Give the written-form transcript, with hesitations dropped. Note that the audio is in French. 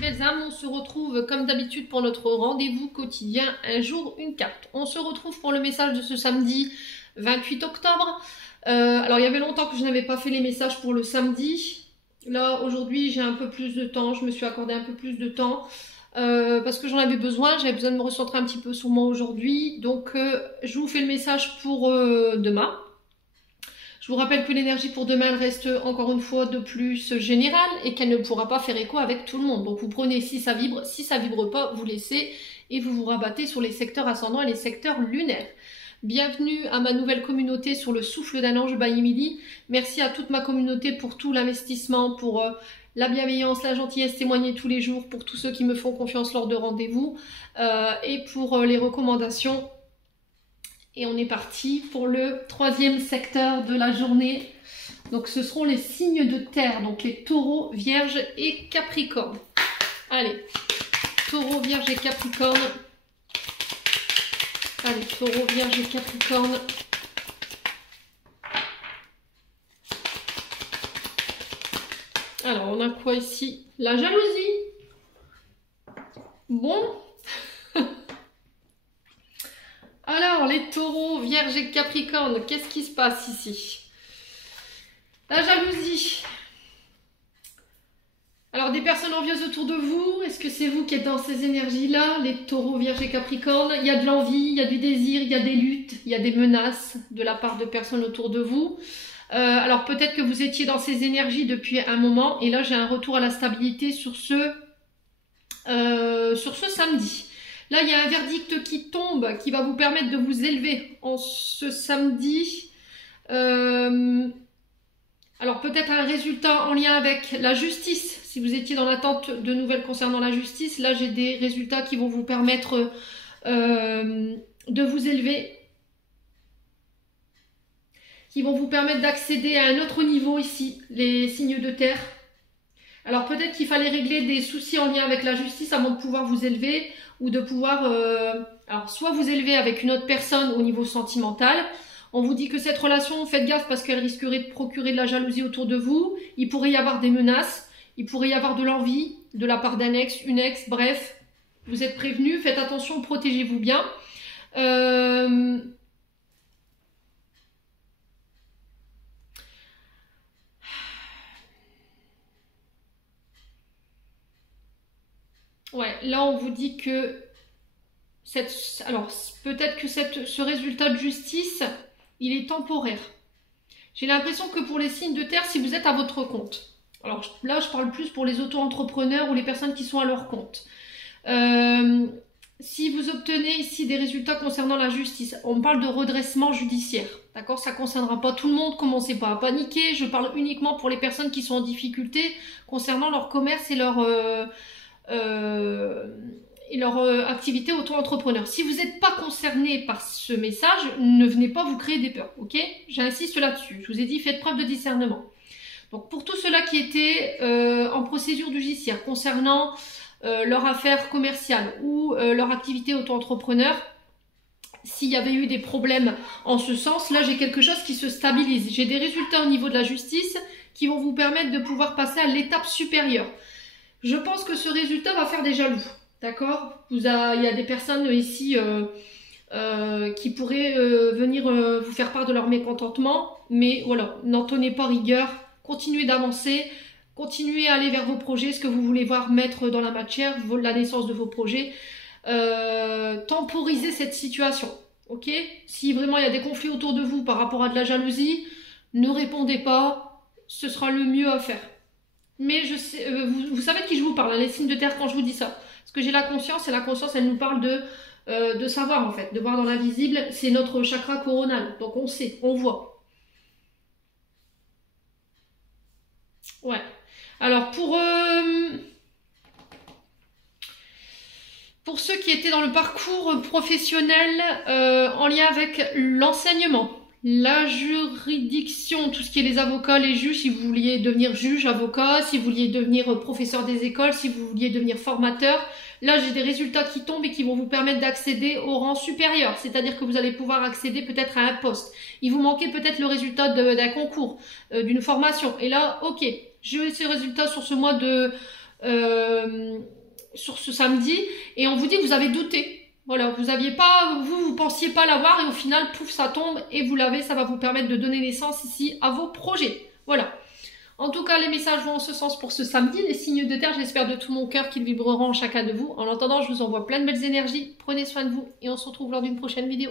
Belles âmes, on se retrouve comme d'habitude pour notre rendez-vous quotidien, un jour, une carte. On se retrouve pour le message de ce samedi 28 octobre. Alors il y avait longtemps que je n'avais pas fait les messages pour le samedi. Là aujourd'hui j'ai un peu plus de temps, je me suis accordé un peu plus de temps parce que j'en avais besoin. J'avais besoin de me recentrer un petit peu sur moi aujourd'hui. Donc je vous fais le message pour demain. Je vous rappelle que l'énergie pour demain elle reste encore une fois de plus générale et qu'elle ne pourra pas faire écho avec tout le monde. Donc vous prenez si ça vibre pas, vous laissez et vous vous rabattez sur les secteurs ascendants et les secteurs lunaires. Bienvenue à ma nouvelle communauté sur le souffle d'un ange by Emily. Merci à toute ma communauté pour tout l'investissement, pour la bienveillance, la gentillesse témoignée tous les jours, pour tous ceux qui me font confiance lors de rendez-vous et pour les recommandations. Et on est parti pour le troisième secteur de la journée. Donc ce seront les signes de terre, donc les taureaux, vierges et capricornes. Allez, taureaux, vierges et capricornes. Allez, taureaux, vierges et capricornes. Alors on a quoi ici? La jalousie. Bon. Alors, les taureaux, vierges et capricornes, qu'est-ce qui se passe ici? La jalousie. Alors, des personnes envieuses autour de vous, est-ce que c'est vous qui êtes dans ces énergies-là, les taureaux, vierges et capricornes? Il y a de l'envie, il y a du désir, il y a des luttes, il y a des menaces de la part de personnes autour de vous. Alors, peut-être que vous étiez dans ces énergies depuis un moment, et là, j'ai un retour à la stabilité sur ce samedi. Là, il y a un verdict qui tombe, qui va vous permettre de vous élever en ce samedi. Alors, peut-être un résultat en lien avec la justice. Si vous étiez dans l'attente de nouvelles concernant la justice, là, j'ai des résultats qui vont vous permettre de vous élever. Qui vont vous permettre d'accéder à un autre niveau ici, les signes de terre. Alors, peut-être qu'il fallait régler des soucis en lien avec la justice avant de pouvoir vous élever ou de pouvoir, alors soit vous élever avec une autre personne au niveau sentimental. On vous dit que cette relation, faites gaffe parce qu'elle risquerait de procurer de la jalousie autour de vous. Il pourrait y avoir des menaces, il pourrait y avoir de l'envie de la part d'un ex, une ex, bref. Vous êtes prévenus, faites attention, protégez-vous bien. Ouais, là on vous dit que alors peut-être que ce résultat de justice, il est temporaire. J'ai l'impression que pour les signes de terre, si vous êtes à votre compte, alors là je parle plus pour les auto-entrepreneurs ou les personnes qui sont à leur compte. Si vous obtenez ici des résultats concernant la justice, on parle de redressement judiciaire, d'accord? Ça ne concernera pas tout le monde, commencez pas à paniquer, je parle uniquement pour les personnes qui sont en difficulté concernant leur commerce et leur activité auto-entrepreneur. Si vous n'êtes pas concerné par ce message, ne venez pas vous créer des peurs, ok? J'insiste là-dessus. Je vous ai dit, faites preuve de discernement. Donc pour tous ceux-là qui étaient en procédure judiciaire concernant leur affaire commerciale ou leur activité auto-entrepreneur, s'il y avait eu des problèmes en ce sens, là j'ai quelque chose qui se stabilise. J'ai des résultats au niveau de la justice qui vont vous permettre de pouvoir passer à l'étape supérieure. Je pense que ce résultat va faire des jaloux, d'accord? Il y a des personnes ici qui pourraient venir vous faire part de leur mécontentement, mais voilà, n'en tenez pas rigueur, continuez d'avancer, continuez à aller vers vos projets, ce que vous voulez voir mettre dans la matière, la naissance de vos projets. Temporisez cette situation, ok? Si vraiment il y a des conflits autour de vous par rapport à de la jalousie, ne répondez pas, ce sera le mieux à faire. Mais je sais, vous savez de qui je vous parle, hein, les signes de terre quand je vous dis ça. Parce que j'ai la conscience, et la conscience elle nous parle de savoir en fait, de voir dans l'invisible, c'est notre chakra coronal. Donc on sait, on voit. Ouais. Alors pour ceux qui étaient dans le parcours professionnel en lien avec l'enseignement, la juridiction, tout ce qui est les avocats, les juges, si vous vouliez devenir juge, avocat, si vous vouliez devenir professeur des écoles, si vous vouliez devenir formateur, là j'ai des résultats qui tombent et qui vont vous permettre d'accéder au rang supérieur, c'est-à-dire que vous allez pouvoir accéder peut-être à un poste. Il vous manquait peut-être le résultat d'un concours, d'une formation, et là, ok, j'ai eu ces résultats sur ce mois sur ce samedi et on vous dit que vous avez douté. Voilà, vous pensiez pas l'avoir et au final, pouf, ça tombe et vous l'avez, ça va vous permettre de donner naissance ici à vos projets. Voilà. En tout cas, les messages vont en ce sens pour ce samedi. Les signes de terre, j'espère de tout mon cœur qu'ils vibreront en chacun de vous. En attendant, je vous envoie plein de belles énergies. Prenez soin de vous et on se retrouve lors d'une prochaine vidéo.